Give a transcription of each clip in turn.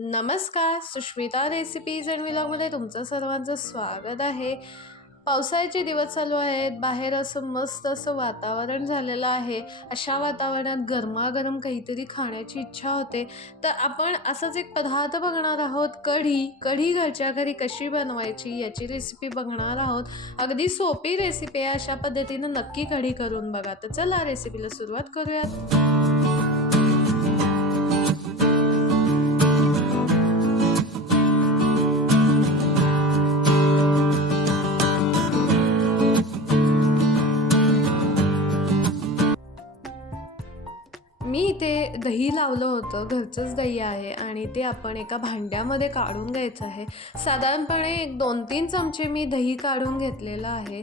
नमस्कार Sushmita recipes and विलॉगमध्ये तुमचं सर्वांचं स्वागत आहे. पावसाळ्याचे दिवस चालू आहेत बाहेर असं मस्त असं वातावरण झालेलं आहे. अशा वातावरणात गरमागरम काहीतरी खाण्याची इच्छा होते. तर आपण असंच एक पदार्थ बघणार आहोत कढी. कढी घरच्या घरी कशी बनवायची याची रेसिपी बघणार आहोत. अगदी सोपी रेसिपी आहे अशा पद्धतीनं नक्की कढी करून बघा. तर चला रेसिपीला सुरुवात करूयात. मी इथे दही लावलं होतं घरचंच दही आहे आणि ते आपण एका भांड्यामध्ये काढून घ्यायचं आहे. साधारणपणे एक दोन तीन चमचे मी दही काढून घेतलेलं आहे.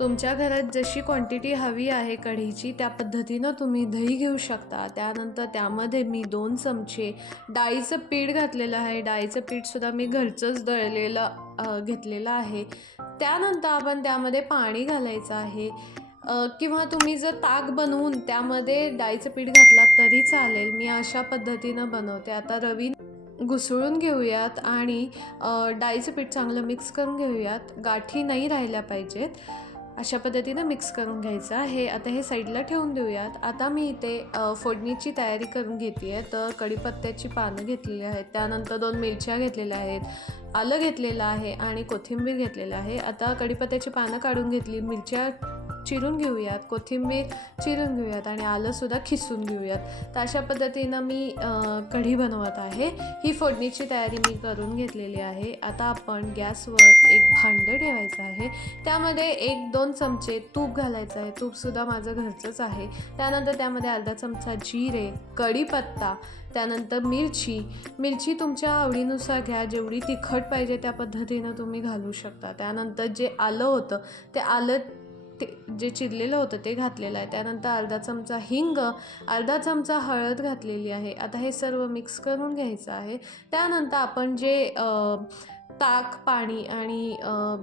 तुमच्या घरात जशी क्वांटिटी हवी आहे कढीची त्या पद्धतीनं तुम्ही दही घेऊ शकता. त्यानंतर त्यामध्ये मी दोन चमचे डाळीचं पीठ घातलेलं आहे. डाळीचं पीठसुद्धा मी घरचंच दळलेलं घेतलेलं आहे. त्यानंतर आपण त्यामध्ये पाणी घालायचं आहे. किंवा तुम्ही जर ताक बनवून त्यामध्ये डाळीचं पीठ घातलात तरी चालेल. मी अशा पद्धतीनं बनवते. आता रवी घुसळून घेऊयात आणि डाळीचं पीठ चांगलं मिक्स करून घेऊयात. गाठी नाही राहिल्या पाहिजेत. अशा पद्धतीनं मिक्स करून घ्यायचं हे आता हे साईडला ठेवून देऊयात. आता मी इथे फोडणीची तयारी करून घेते आहे तर कढीपत्त्याची पानं घेतलेली आहेत. त्यानंतर दोन मिरच्या घेतलेल्या आहेत. आलं घेतलेलं आहे आणि कोथिंबीर घेतलेलं आहे. आता कढीपत्त्याची पानं काढून घेतली. मिरच्या चिरून घेऊयात कोथिंबीर चिरून घेऊयात आणि आलंसुद्धा खिसून घेऊयात. तर अशा पद्धतीनं मी कढी बनवत आहे. ही फोडणीची तयारी मी करून घेतलेली आहे. आता आपण गॅसवर एक भांडं ठेवायचं आहे. त्यामध्ये एक दोन चमचे तूप घालायचं आहे. तूपसुद्धा माझं घरचंच आहे. त्यानंतर त्यामध्ये अर्धा चमचा जिरे कढीपत्ता त्यानंतर मिरची. मिरची तुमच्या आवडीनुसार घ्या. जेवढी तिखट पाहिजे त्या पद्धतीनं तुम्ही घालू शकता. त्यानंतर जे आलं होतं ते आलं ते जे चिरलेलं होतं ते घातलेलं आहे. त्यानंतर अर्धा चमचा हिंग अर्धा चमचा हळद घातलेली आहे. आता हे सर्व मिक्स करून घ्यायचं आहे. त्यानंतर आपण जे ताक पाणी आणि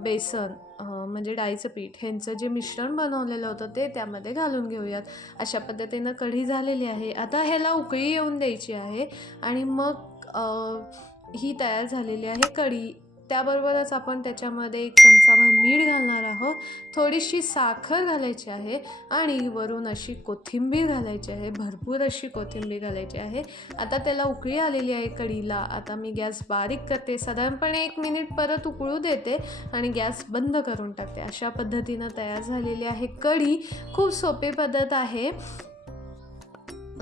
बेसन म्हणजे डाळीचं पीठ ह्यांचं जे मिश्रण बनवलेलं होतं ते त्यामध्ये घालून घेऊयात. अशा पद्धतीनं कढी झालेली आहे. आता ह्याला उकळी येऊन द्यायची आहे आणि मग ही तयार झालेली आहे कढी. त्याबरोबरच आपण त्याच्यामध्ये एक चमचाभर मीठ घालणार आहोत. थोडीशी साखर घालायची आहे आणि वरून अशी कोथिंबीर घालायची आहे. भरपूर अशी कोथिंबीर घालायची आहे. आता त्याला उकळी आलेली आहे कढीला. आता मी गॅस बारीक करते. साधारणपणे एक मिनिट परत उकळू देते आणि गॅस बंद करून टाकते. अशा पद्धतीनं तयार झालेली आहे कढी. खूप सोपी पद्धत आहे.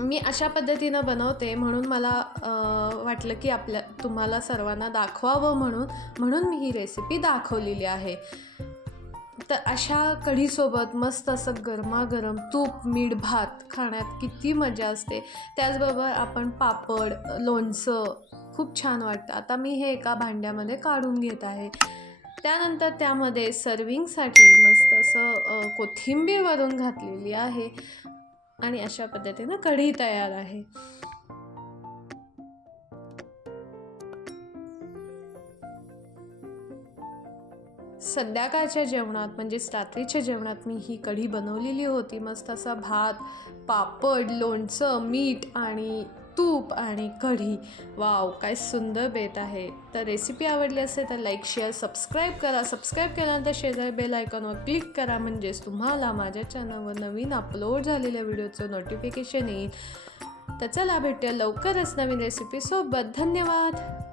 मी अशा पद्धतीनं बनवते म्हणून मला वाटलं की आपल्या तुम्हाला सर्वांना दाखवावं म्हणून म्हणून मी ही रेसिपी दाखवलेली आहे. तर अशा कढीसोबत मस्त असं गरमागरम तूप मीठ भात खाण्यात किती मजा असते. त्याचबरोबर आपण पापड लोणचं खूप छान वाटतं. आता मी हे एका भांड्यामध्ये काढून घेत आहे. त्यानंतर त्यामध्ये सर्विंगसाठी मस्त असं कोथिंबीर वरून घातलेली आहे. आणि अशा पद्धतीनं कढी तयार आहे. संध्याकाळच्या जेवणात म्हणजेच रात्रीच्या जेवणात मी ही कढी बनवलेली होती. मस्त असा भात पापड लोणचं मीठ आणि तूप आणि कढी. वाव काय सुंदर बेत आहे. तर रेसिपी आवडली असेल तर लाईक शेअर सबस्क्राईब करा. सबस्क्राईब केल्यानंतर शेजारी बेल आयकॉनवर क्लिक करा. म्हणजेच तुम्हाला माझ्या चॅनलवर नवीन अपलोड झालेल्या व्हिडिओचं नोटिफिकेशन येईल. तर चला भेटूया लवकरच नवीन रेसिपीसोबत धन्यवाद!